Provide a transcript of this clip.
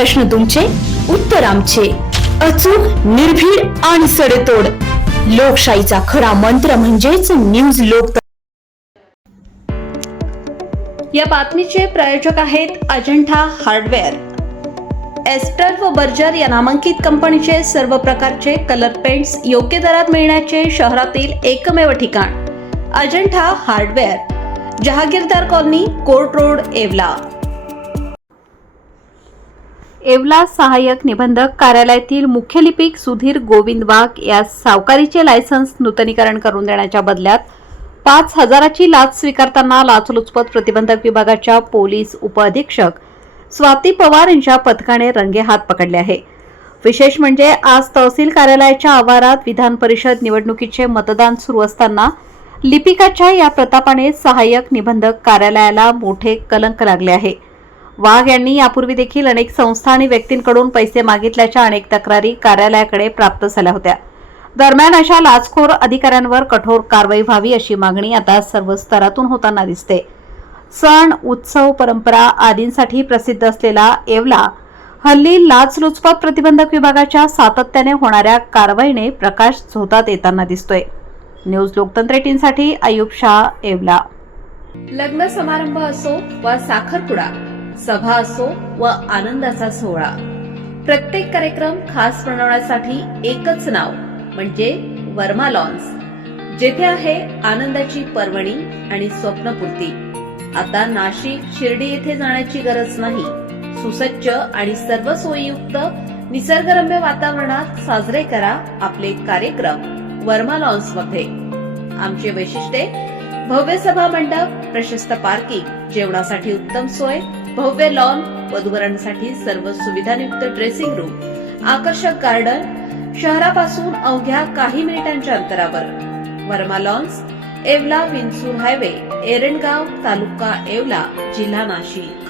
प्रश्न तुमचे, उत्तर आमचे. अचूक, निर्भीड आणि सडेतोड. लोकशाहीचा खरा मंत्र म्हणजेच न्यूज लोक. या बातमीचे प्रायोजक आहेत अजंठा हार्डवेअर. एस्टर व बर्जर या नामांकित कंपनीचे सर्व प्रकारचे कलर पेंट्स योग्य दरात मिळण्याचे शहरातील एकमेव ठिकाण Ajanta hardware, Jahagirdar colony, court road, Yeola. Yeola सहाय्यक निबंधक कार्यालयातील मुख्य लिपिक सुधीर गोविंद वाघ यास सावकारीचे लायसन्स नूतनीकरण करून देण्याच्या बदल्यात 5,000ची लाच स्वीकारताना लाचलुचपत प्रतिबंधक विभागाच्या पोलीस उपअधीक्षक स्वाती पवार यांच्या पथकाने रंगेहात पकडले आहे. विशेष म्हणजे आज तहसील कार्यालयाच्या आवारात विधान परिषद निवडणुकीचे मतदान सुरू असताना लिपिकाच्या या प्रतापाने सहाय्यक निबंधक कार्यालयाला मोठे कलंक लागले आहे. वाघ यांनी यापूर्वी देखील अनेक संस्था आणि व्यक्तींकडून पैसे मागितल्याच्या अनेक तक्रारी कार्यालयाकडे प्राप्त झाल्या होत्या. दरम्यान अशा लाचखोर अधिकाऱ्यांवर कठोर कारवाई व्हावी अशी मागणी आता सर्व स्तरातून होताना दिसते. सण, उत्सव, परंपरा आदींसाठी प्रसिद्ध असलेला येवला हल्ली लाचलुचपत प्रतिबंधक विभागाच्या सातत्याने होणाऱ्या कारवाईने प्रकाश झोतात येताना दिसतोय. न्यूज लोकतंत्र 18 साठी अयुब शाह, येवला. लग्न समारंभ असो वा साखरपुडा, सभा असो व आनंदाचा सोहळा, प्रत्येक कार्यक्रम खास बनवण्यासाठी एकच नाव म्हणजे वर्मा लॉन्स, जेथे आहे आनंदाची पर्वणी आणि स्वप्नपूर्ती. आता नाशिक, शिर्डी येथे जाण्याची गरज नाही. सुसज्ज आणि सर्व सोयीयुक्त निसर्गरम्य वातावरणात साजरे करा आपले कार्यक्रम वर्मा लॉन्स मध्ये. आमचे वैशिष्ट्ये: भव्य सभा मंडप, प्रशस्त पार्किंग, जेवणासाठी उत्तम सोय, भव्य लॉन, वधूवरांसाठी सर्व सुविधायुक्त ड्रेसिंग रूम, आकर्षक गार्डन, शहरापासून अवघ्या काही मिनिटांच्या अंतरावर. वर्मा लॉन्स, येवला, विंचूर हायवे, एरंडगाव, तालुका येवला, जिल्हा नाशिक.